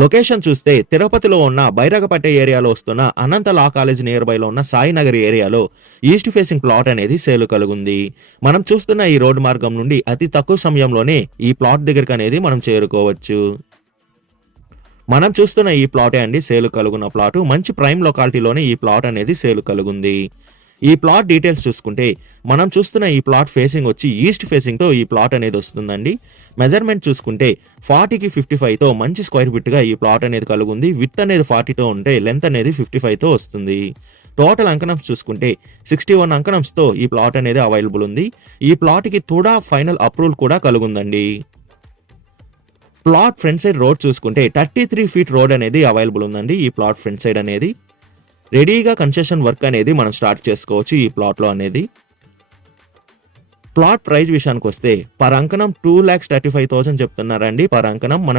Location చూస్తే తిరుపతిలో ఉన్న బైరగపట్ట ఏరియాలో వస్తున్న అనంత లా కాలేజ్ నియర్ బైలో ఉన్న సాయినగర్ ఏరియాలో ఈస్ట్ ఫేసింగ్ ప్లాట్ అనేది సేల్ కలుగుంది. మనం చూస్తున్న ఈ రోడ్డు మార్గం నుండి అతి తక్కువ సమయంలోనే ఈ ప్లాట్ దగ్గరికి అనేది మనం చేరుకోవచ్చు. మనం చూస్తున్న ఈ ప్లాటే అండి సేల్ కలుగున్న ప్లాట్. మంచి ప్రైమ్ లొకాలిటీలోనే ఈ ప్లాట్ అనేది సేల్ కలుగుంది. ఈ ప్లాట్ డీటెయిల్స్ చూసుకుంటే మనం చూస్తున్న ఈ ప్లాట్ ఫేసింగ్ వచ్చి ఈస్ట్ ఫేసింగ్ తో ఈ ప్లాట్ అనేది వస్తుందండి. మెజర్మెంట్ చూసుకుంటే 40కి 55తో మంచి స్క్వేర్ ఫీట్ గా ఈ ప్లాట్ అనేది కలుగుంది. విత్ అనేది 40తో ఉంటే లెంత్ అనేది 55తో వస్తుంది. టోటల్ అంకణంస్ చూసుకుంటే 61 అంకణంస్ తో ఈ ప్లాట్ అనేది అవైలబుల్ ఉంది. ఈ ప్లాట్ కి తుడా ఫైనల్ అప్రూవల్ కూడా కలుగుందండి. ప్లాట్ ఫ్రంట్ సైడ్ రోడ్ చూసుకుంటే 33 ఫీట్ రోడ్ అనేది అవైలబుల్ ఉందండి. ఈ ప్లాట్ ఫ్రంట్ సైడ్ అనేది రెడీగా కన్స్ట్రక్షన్ వర్క్ అనేది మనం స్టార్ట్ చేసుకోవచ్చు ఈ ప్లాట్ లో అనేది. ప్లాట్ ప్రైస్ విషయానికి వస్తే పర్ అంకణం 2,35,000 చెప్తున్నారండి పర్ అంకణం. మన